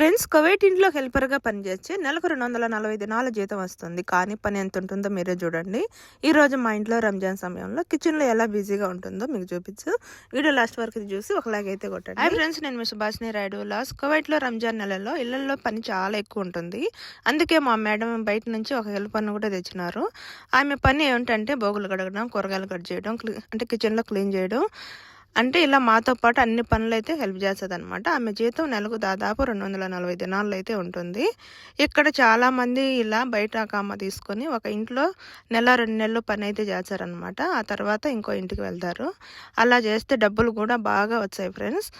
Friends, Kuwait ఇంట్లో హెల్పర్గా పనిచేసి నెలకు 240 దినాల జీతం వస్తుంది. కానీ పని ఎంత ఉంటుందో మీరే చూడండి. ఈ రోజు మా ఇంట్లో రంజాన్ సమయంలో కిచెన్లో ఎలా బిజీగా ఉంటుందో మీకు చూపించు. వీడియో లాస్ట్ వరకు చూసి ఒక లైక్ అయితే కొట్టండి. హాయ్ ఫ్రెండ్స్, నేను మీ సుభాష్ని రాయుడు లాస్. కువైట్లో రంజాన్ నెలలో ఇళ్లలో పని చాలా ఎక్కువ ఉంటుంది. అందుకే మా మేడం బయట నుంచి ఒక హెల్పర్ను కూడా తెచ్చినారు. ఆమె పని ఏమిటంటే బోగులు కడగడం, కూరగాయలు కట్ చేయడం, అంటే కిచెన్లో క్లీన్ చేయడం, అంటే ఇలా మాతో పాటు అన్ని పనులు అయితే హెల్ప్ చేస్తుంది అనమాట. ఆమె జీతం నెలకు దాదాపు 240 దినాలు అయితే ఉంటుంది. ఇక్కడ చాలామంది ఇలా బయట కామ తీసుకొని ఒక ఇంట్లో నెల 2 నెలలు పని అయితే చేస్తారనమాట. ఆ తర్వాత ఇంకో ఇంటికి వెళ్తారు. అలా చేస్తే డబ్బులు కూడా బాగా వచ్చాయి ఫ్రెండ్స్.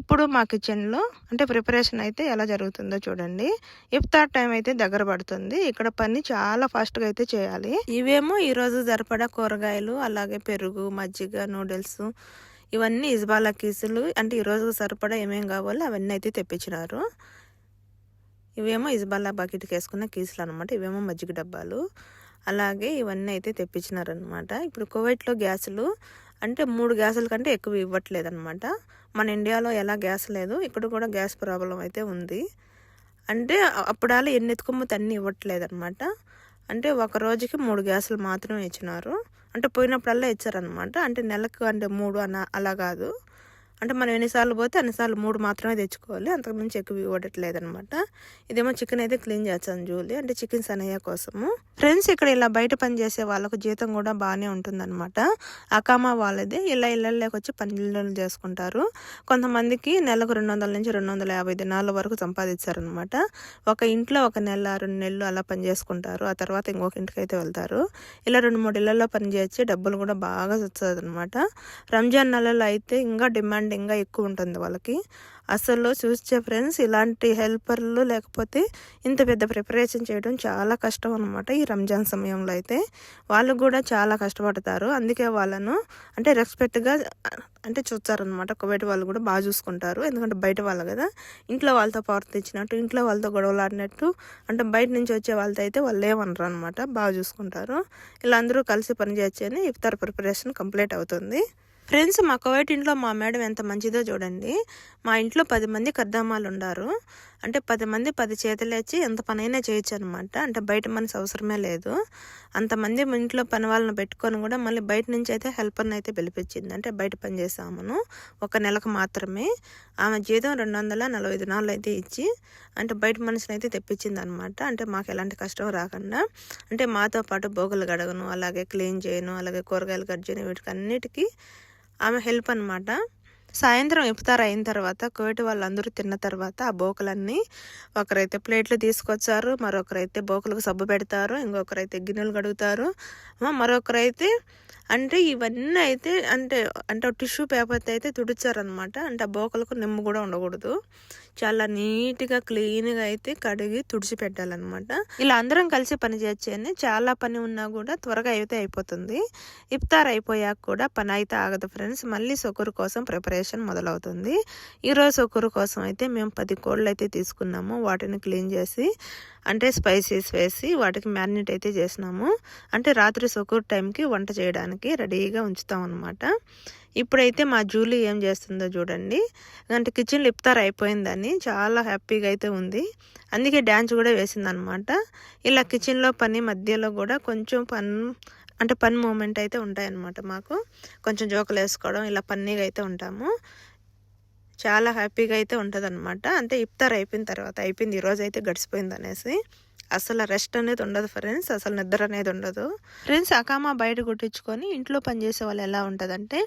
ఇప్పుడు మా కిచెన్లో అంటే ప్రిపరేషన్ అయితే ఎలా జరుగుతుందో చూడండి. ఇఫ్తార్ టైం అయితే దగ్గర పడుతుంది. ఇక్కడ పని చాలా ఫాస్ట్గా అయితే చేయాలి. ఇవేమో ఈరోజు సరిపడా కూరగాయలు, అలాగే పెరుగు, మజ్జిగ, నూడిల్స్, ఇవన్నీ ఇజ్బాలా కీసులు, అంటే ఈరోజు సరిపడా ఏమేం కావాలో అవన్నీ అయితే తెప్పించినారు. ఇవేమో ఇజ్బాలా బకెట్కి వేసుకున్న కీసులు అనమాట. ఇవేమో మజ్జిగ డబ్బాలు, అలాగే ఇవన్నీ అయితే తెప్పించినారనమాట. ఇప్పుడు కువైట్లో గ్యాసులు అంటే 3 గ్యాసుల కంటే ఎక్కువ ఇవ్వట్లేదు అనమాట. మన ఇండియాలో ఎలా గ్యాస్ లేదు, ఇక్కడ కూడా గ్యాస్ ప్రాబ్లం అయితే ఉంది. అంటే అప్పుడాలు ఎన్ని ఎత్తుకొమ్మతో అన్నీ ఇవ్వట్లేదు అనమాట. అంటే ఒక రోజుకి 3 గ్యాసులు మాత్రమే ఇచ్చినారు. అంటే పోయినప్పుడల్లా ఇచ్చారనమాట. అంటే నెలకు అంటే 3 అలా కాదు. అంటే మనం ఎన్నిసార్లు పోతే అన్నిసార్లు 3 మాత్రమే తెచ్చుకోవాలి, అంతకుమించి ఎక్కువ ఇవ్వట్లేదు అనమాట. ఇదేమో చికెన్ అయితే క్లీన్ చేస్తాను జూలీ, అంటే చికెన్ సనయ్య కోసము. ఫ్రెండ్స్, ఇక్కడ ఇలా బయట పని చేసే వాళ్ళకు జీతం కూడా బాగానే ఉంటుందన్నమాట. అకామా వాళ్ళదే ఇలా ఇళ్ళలోకి వచ్చి పనులు చేసుకుంటారు. కొంతమందికి నెలకు 200 నుంచి 250 దినాల వరకు సంపాదించారనమాట. ఒక ఇంట్లో ఒక నెల 2 నెలలు అలా పని చేసుకుంటారు. ఆ తర్వాత ఇంకొక ఇంటికి అయితే వెళ్తారు. ఇలా 2-3 ఇళ్లలో పని చేసి డబ్బులు కూడా బాగా వస్తుంది అనమాట. రంజాన్ నెలలో అయితే ఇంకా డిమాండ్ ఇంకా ఎక్కువ ఉంటుంది వాళ్ళకి. అసలు చూస్తే ఫ్రెండ్స్, ఇలాంటి హెల్పర్లు లేకపోతే ఇంత పెద్ద ప్రిపరేషన్ చేయడం చాలా కష్టం అనమాట. ఈ రంజాన్ సమయంలో అయితే వాళ్ళు కూడా చాలా కష్టపడతారు. అందుకే వాళ్ళను అంటే రెస్పెక్ట్గా అంటే చూస్తారనమాట. కువైట్ వాళ్ళు కూడా బాగా చూసుకుంటారు. ఎందుకంటే బయట వాళ్ళు కదా, ఇంట్లో వాళ్ళతో ప్రవర్తించినట్టు, ఇంట్లో వాళ్ళతో గొడవలాడినట్టు, అంటే బయట నుంచి వచ్చే వాళ్ళతో అయితే వాళ్ళు ఏమనరు అనమాట. బాగా చూసుకుంటారు. ఇలా అందరూ కలిసి పని చేయొచ్చని ఇఫ్తార్ ప్రిపరేషన్ కంప్లీట్ అవుతుంది. ఫ్రెండ్స్, మా కువైట్ ఇంట్లో మా మేడం ఎంత మంచిదో చూడండి. మా ఇంట్లో 10 మంది కద్దామాలు ఉన్నారు. అంటే 10 మంది 10 చేతులేచి ఎంత పనైనా చేయొచ్చు అనమాట. అంటే బయట మనిషి అవసరమే లేదు. అంతమంది ఇంట్లో పని వాళ్ళని పెట్టుకొని కూడా మళ్ళీ బయట నుంచి అయితే హెల్పర్ని అయితే పిలిపించింది. అంటే బయట పని చేసామును ఒక నెలకు మాత్రమే. ఆమె జీతం 240 దినాలు అయితే ఇచ్చి అంటే బయట మనిషిని అయితే తెప్పించింది అనమాట. అంటే మాకు ఎలాంటి కష్టం రాకుండా, అంటే మాతో పాటు బోగులు గడగను, అలాగే క్లీన్ చేయను, అలాగే కూరగాయలు కట్ చేయను, వీటికి అన్నిటికీ ఆమె హెల్ప్ అనమాట. సాయంత్రం ఇఫ్తార్ అయిన తర్వాత కువైట్ వాళ్ళందరూ తిన్న తర్వాత ఆ బోకలన్నీ ఒకరైతే ప్లేట్లు తీసుకొచ్చారు, మరొకరైతే బోకలకు సబ్బు పెడతారు, ఇంకొకరైతే గిన్నెలు కడుగుతారు, మరొకరైతే అంటే ఇవన్నీ అయితే అంటే అంటే టిష్యూ పేపర్తో అయితే తుడిచారనమాట. అంటే ఆ బోకలకు నిమ్ము కూడా ఉండకూడదు. చాలా నీట్గా క్లీన్గా అయితే కడిగి తుడిచి పెట్టాలన్నమాట. ఇలా అందరం కలిసి పని చేయొచ్చని చాలా పని ఉన్నా కూడా త్వరగా అయితే అయిపోతుంది. ఇఫ్తార్ అయిపోయాక కూడా పని అయితే ఆగదు ఫ్రెండ్స్. మళ్ళీ సొకురు కోసం ప్రిపరేషన్ మొదలవుతుంది. ఈరోజు సొకురు కోసం అయితే మేము 10 కోళ్ళు అయితే తీసుకున్నాము. వాటిని క్లీన్ చేసి అంటే స్పైసెస్ వేసి వాటికి మ్యారినేట్ అయితే చేసినాము. అంటే రాత్రి సొకురు టైంకి వంట చేయడానికి రెడీగా ఉంచుతాం అనమాట. ఇప్పుడైతే మా జూలీ ఏం చేస్తుందో చూడండి. అంటే కిచెన్లో ఇఫ్తార్ అయిపోయిందని చాలా హ్యాపీగా అయితే ఉంది. అందుకే డ్యాన్స్ కూడా వేసిందనమాట. ఇలా కిచెన్లో పని మధ్యలో కూడా కొంచెం పని మూమెంట్ అయితే ఉంటాయన్నమాట. మాకు కొంచెం జోకులు వేసుకోవడం, ఇలా పన్నీగా అయితే ఉంటాము. చాలా హ్యాపీగా అయితే ఉంటుంది అనమాట. అంటే ఇఫ్తార్ అయిపోయిన తర్వాత అయిపోయింది, ఈరోజు అయితే గడిచిపోయింది అనేసి అసలు రెస్ట్ అనేది ఉండదు ఫ్రెండ్స్, అసలు నిద్ర అనేది ఉండదు ఫ్రెండ్స్. అకామా బయట కుట్టించుకొని ఇంట్లో పనిచేసే వాళ్ళు ఎలా ఉంటుందంటే,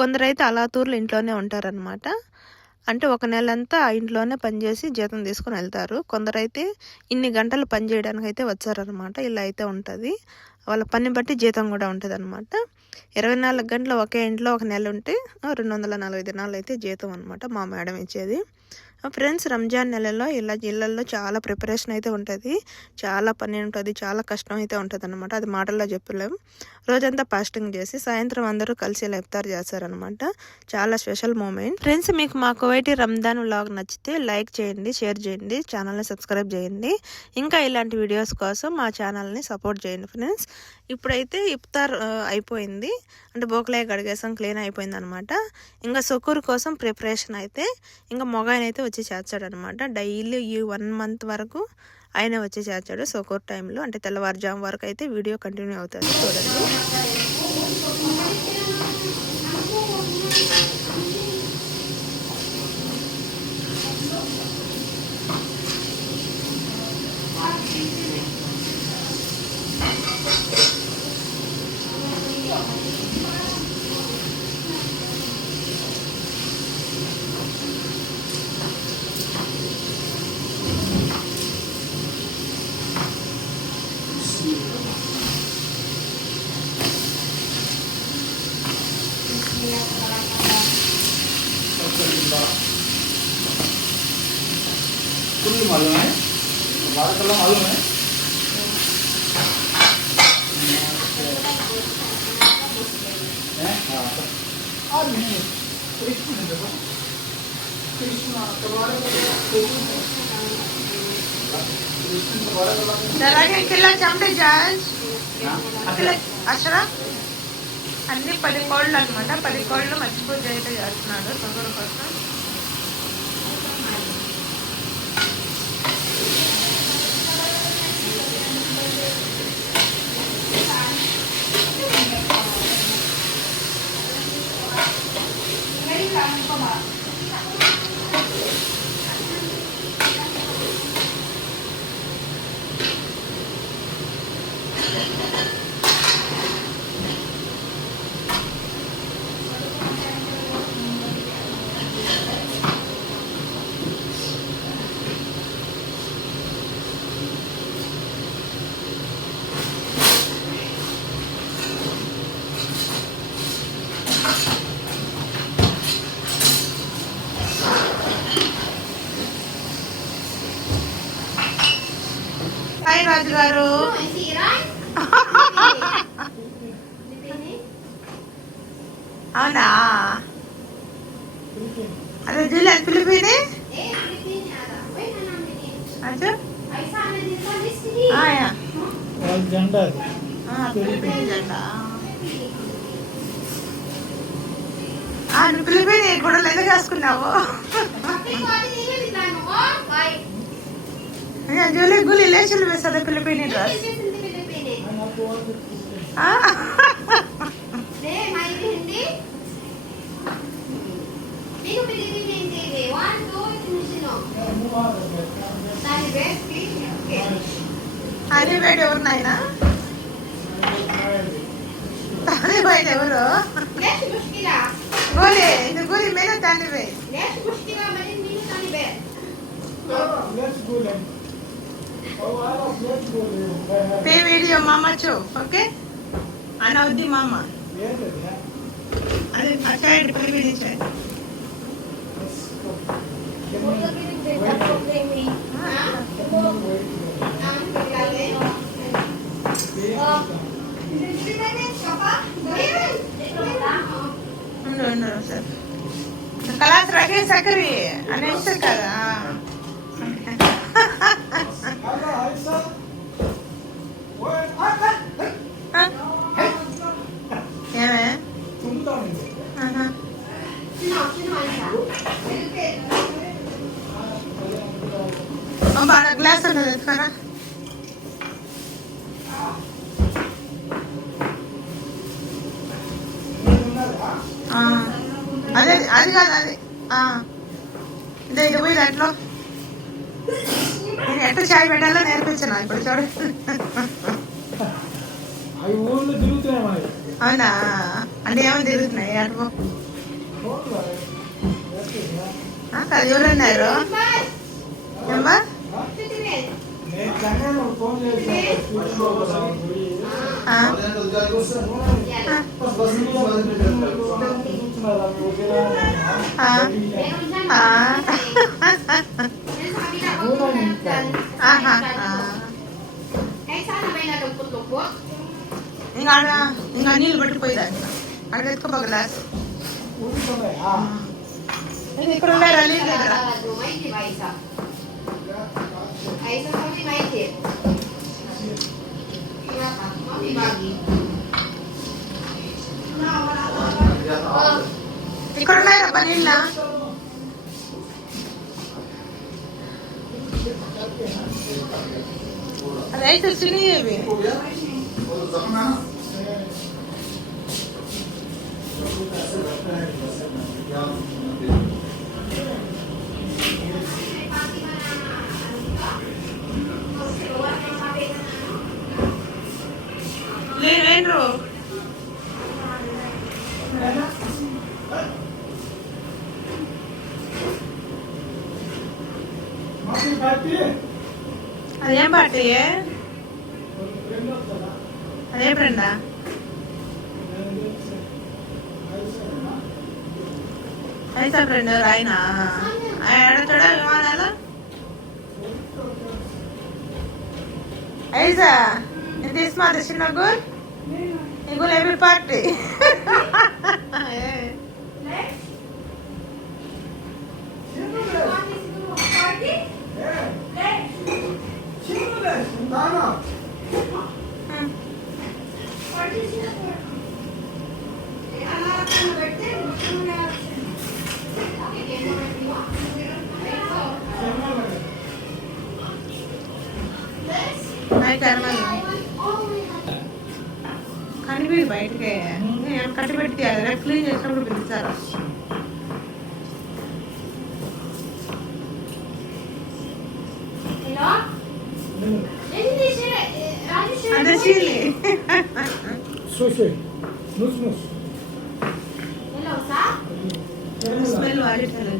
కొందరైతే అలాతూర్లు ఇంట్లోనే ఉంటారనమాట. అంటే ఒక నెలంతా ఆ ఇంట్లోనే పనిచేసి జీతం తీసుకొని వెళ్తారు. కొందరైతే ఇన్ని గంటలు పని చేయడానికి అయితే వచ్చారనమాట. ఇలా అయితే ఉంటుంది. వాళ్ళ పని బట్టి జీతం కూడా ఉంటుంది అనమాట. 24 గంటలు ఒకే ఇంట్లో ఒక నెల ఉంటే 240 దినాలు అయితే జీతం అనమాట మా మేడం ఇచ్చేది. ఫ్రెండ్స్, రంజాన్ నెలలో ఇలా ఇళ్ళల్లో చాలా ప్రిపరేషన్ అయితే ఉంటుంది, చాలా పని ఉంటుంది, చాలా కష్టం అయితే ఉంటుంది అనమాట. అది మాటల్లో చెప్పలేం. రోజంతా ఫాస్టింగ్ చేసి సాయంత్రం అందరూ కలిసి ఇలా ఇఫ్తార్ చేస్తారనమాట. చాలా స్పెషల్ మూమెంట్ ఫ్రెండ్స్. మీకు మా కువైటీ రంజాన్ వ్లాగ్ నచ్చితే లైక్ చేయండి, షేర్ చేయండి, ఛానల్ని సబ్స్క్రైబ్ చేయండి. ఇంకా ఇలాంటి వీడియోస్ కోసం మా ఛానల్ని సపోర్ట్ చేయండి ఫ్రెండ్స్. ఇప్పుడైతే ఇఫ్తార్ అయిపోయింది, అంటే బోకలే గడిగేసాం, క్లీన్ అయిపోయింది అనమాట. ఇంకా సొకూరు కోసం ప్రిపరేషన్ అయితే ఇంకా మొగాయనైతే వచ్చి చేర్చాడనమాట. డైలీ ఈ 1 month వరకు ఆయన వచ్చి చేర్చాడు. సోకూర్ టైంలో అంటే తెల్లవారుజాము వరకు అయితే వీడియో కంటిన్యూ అవుతుంది, చూడండి. कुल मालूम है, बारह कलर मालूम है। और नहीं, कृष्ण देखो, कृष्ण అసలు అన్ని 10 కోళ్ళు అనమాట. 10 కోళ్ళు మంచి పూజ అయితే చేస్తున్నాడు సొగరు కోసం. హాయ్ రాజు గారు. అవునా, అదే జూలీ ఫిలిపీని జెండా ఫిలిపీన్ జెండా. నువ్వు ఫిలిపీన్ కూడా ఎందుకు వేసుకున్నావు? జూలీ గులి లేచులు వేస్తుంది ఫిలిపీన్ డ్రెస్. అది బయట ఎవరు నాయన? తానే బయట ఎవరు? గోలీ ఇది గోలీ మీద తానివే. पे वीडियो मामा चो ओके आना उद्दी मामा अरे अच्छा है डिपली भी नीचे no sir kelas terakhir sakri aneh sekarang Mbak gelas udah sekarang. అది కాదు అది ఇదే ఇది పోయి దాంట్లో నేను ఎట్లా చాయ్ పెట్టాలో నేర్పించాను ఇప్పుడు చూడు. అవునా అంటే ఏమో తిరుగుతున్నాయి అటు కాదు ఎవరన్నారు ఏమ్మా? ఇంకా నీళ్ళు పట్టిపోయేదాన్ని అక్కడ ఎత్తుకోపో గ్లాస్ ఇక్కడ ఉన్నారా నీళ్ళు దగ్గర ఇక్కడ ఉన్నాయా నీళ్ళ అది అయితే చిన్నవి లేరు అదేం పార్టీ అదే ఫ్రెండా అయితే ఫ్రెండ్ ఆయన ఆడతాడా విమానాలు ఐసా ఇది స్మార్ట్ చిన్నగు ఇగో ఎవరి పార్టీ కనిపి బయటకే కట్టి పెట్టి రేపు క్లీన్ చేసినప్పుడు పిలుస్తారు అదే చీలి స్మెల్ వాడేస్తారు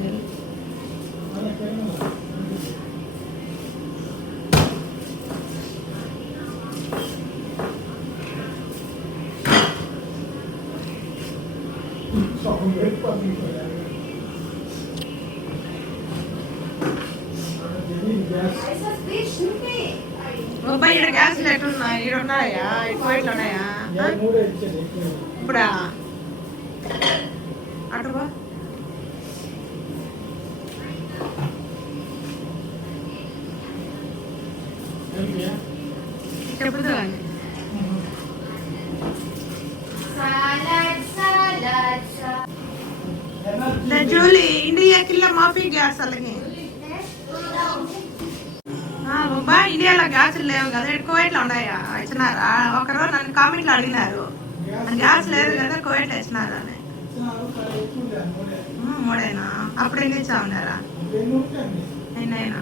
బయట గ్యాస్లు ఎట్లున్నాయి ఇక్కడ ఉన్నాయా ఎక్కువ ఇట్లా ఉన్నాయా ఇప్పుడా అటుబా చెప్పుదా జూలీ ఇండియాకిల్లా మాఫీ గ్యాస్ అలాగే బాబా ఇండియాలో గ్యాస్ లేవు కదా కువైట్లో ఉన్నాయా ఇచ్చినారా ఒకరోజు నన్ను కామెంట్లో అడిగినారు గ్యాస్ లేదు కదా కువైట్లో ఇచ్చినారు అని మూడేనా అప్పుడు ఎన్ని ఇచ్చా ఉన్నారా ఎన్నైనా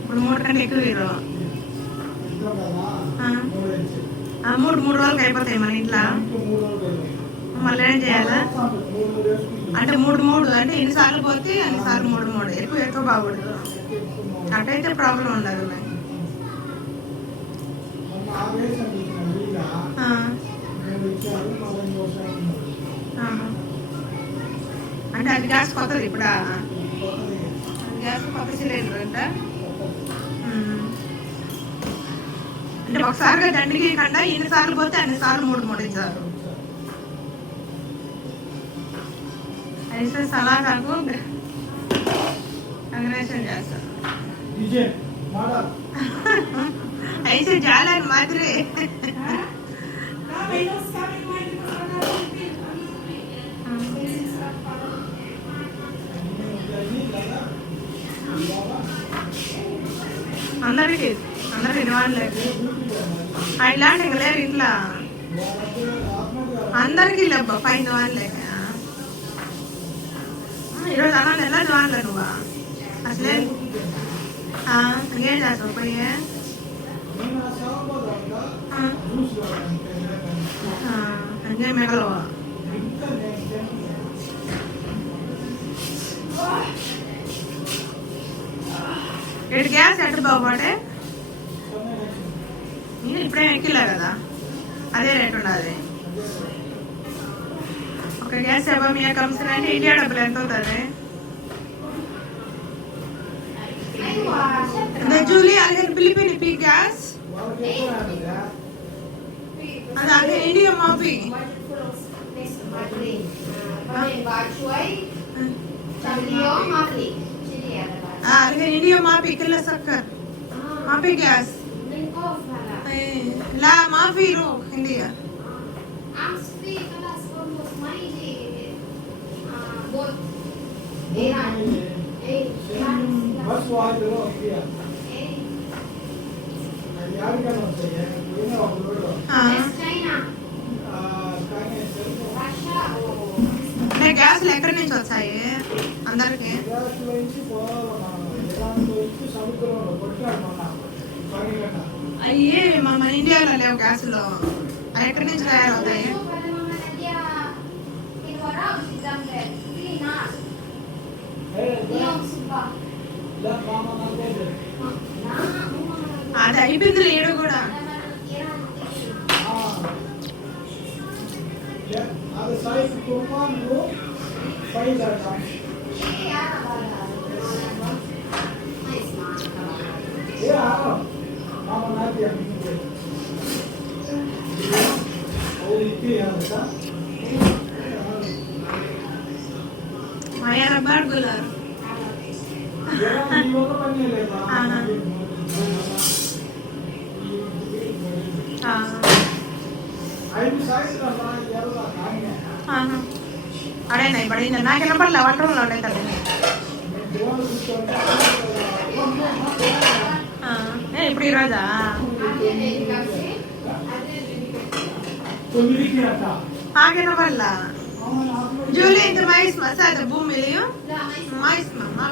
ఇప్పుడు 3 కంటే ఎక్కువ మీరు 3 రోజులకి అయిపోతాయి మన ఇంట్లో మళ్ళీ ఏం చేయాలా అంటే 3 అంటే ఎన్నిసార్లు పోతే అన్నిసార్లు 3 ఎక్కువ బాగూడదు అటైతే ప్రాబ్లం ఉండదు అంటే అది గ్యాస్ కొత్తది ఇప్పుడు గ్యాస్ కొత్త సిలిండర్ అంట అంటే ఒకసారిగా దండికి కండా ఎన్నిసార్లు పోతే అన్నిసార్లు 3 ఇచ్చారు ऐसे सलाह को कंग्रेचुलेशन చేస్తారు ऐसे जाला मात्रे అందరికి ఇవ్వాలి ఇలాంటి లేరు ఇంట్లో అందరికి లేబ్బా పైన వాళ్ళే ఈరోజు అన్నాను ఎలా చూడాలి నువ్వు అసలే ఇంకేం చేస్తావు పోయి ఇంకేం మిగలవు ఎటు గ్యాస్ ఎటు బాగుపడే నేను ఇప్పుడే ఎక్కిలే కదా అదే రేటు ఉండాలి ఒక గ్యాస్ ఎవరు మీ కంపెనీ అంటే ఇండియా డబ్బులు ఎంత అవుతుంది జూలీ అలాగే ఫిలిపిన్ పీ గ్యాస్ అది అలాగే ఇండియా మాఫీ అలాగే ఇండియా మాఫీ కిలో సక్కర్ మాఫీ గ్యాస్ లా మాఫీ రో ఇండియా बस वो आज करो किया यार क्या होता है कोई ना अपलोड గ్యాస్లు ఎక్కడి నుంచి వచ్చాయి అందరికి? అయ్యి మన ఇండియాలో లేవు గ్యాసులు, ఎక్కడి నుంచి తయారవుతాయి? అది అయిపోయింది ఏడు కూడా. అది సైజ్ తుఫాను సైజ్ అంటాం ఏ మామ నాది అంటే ఓ ఇతి యాదా మాయా రబ్బర్ గులార్ ఏ నీ ఒక పని లేదా ఐదు సైజ్ రా యాదా కానే అడే నై బడి నాకు వినపడలే, వంట రూమ్లో ఉండే కదా. ఇప్పుడు ఈరోజా వినపడలా? జూలీ ఇంత mais sabe bom meio mais mama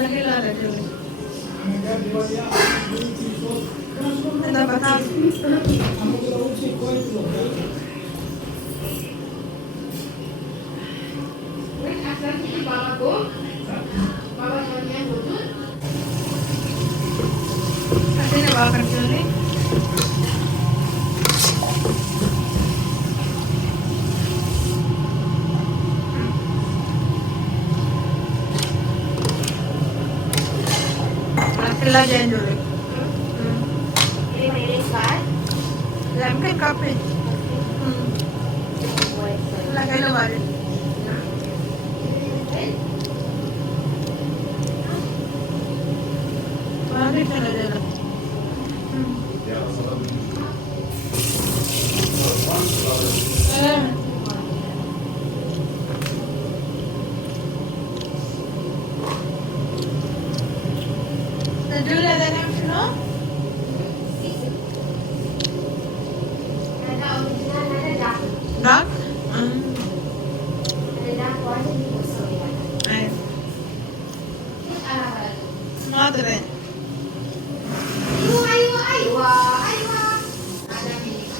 lagi lah ada Juli. Ada apa? Kasih bawa kerja ni. Sila dyan dulu. Ini mayonnaise kan? Lemon kape. Lagay na wali. Bakit na dyan? Julia ada yang sino? Ada original, ada dark. Dark? Ada dark one, ini kosong ya. Ay, madre. Ayo, ayo, ayo, ayo. Ada milik.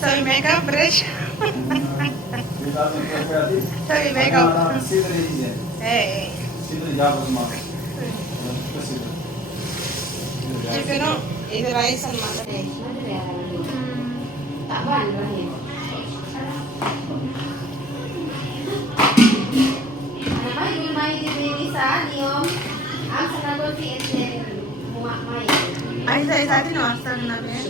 So we make up brush. So we make up. Hey. Pero ఇది rice అన్నమాట. Takban Rahim. Ano ba yung may dibili sa niyom? Ang sa nagot si Ethel Mumakmay. Ay sa atin wastag namin.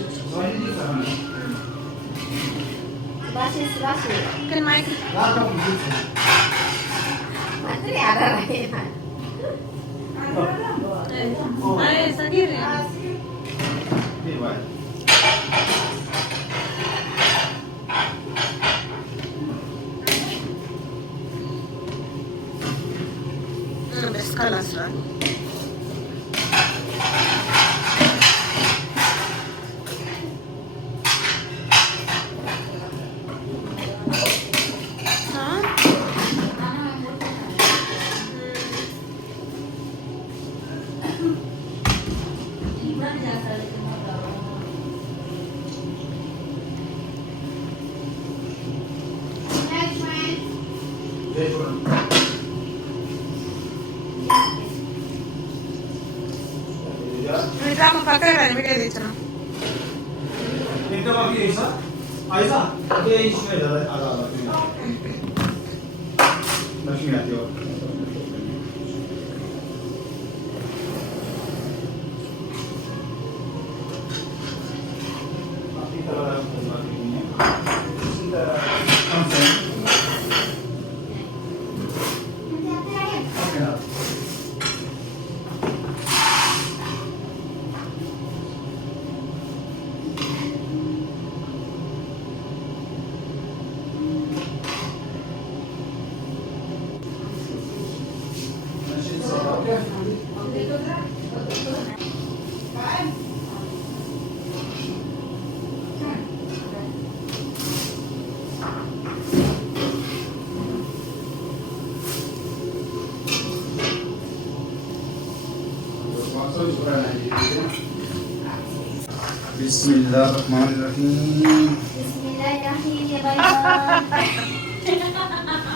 Basis basis. Kan mic. Matri ada Rahim. Ay sagir. Best colors right? ఇదే చూడండి. ఇట్లా పక్కన రండి, video తీసిన ఇంకా బాకీ ऐसा ऐसा ये इसमें ज़्यादा आधा लक्ष्मी आती हो. आपकी तरह बाकी नहीं है. इसी तरह कम से ओके ना. Bismillahirrahmanirrahim. Bismillahirrahmanirrahim.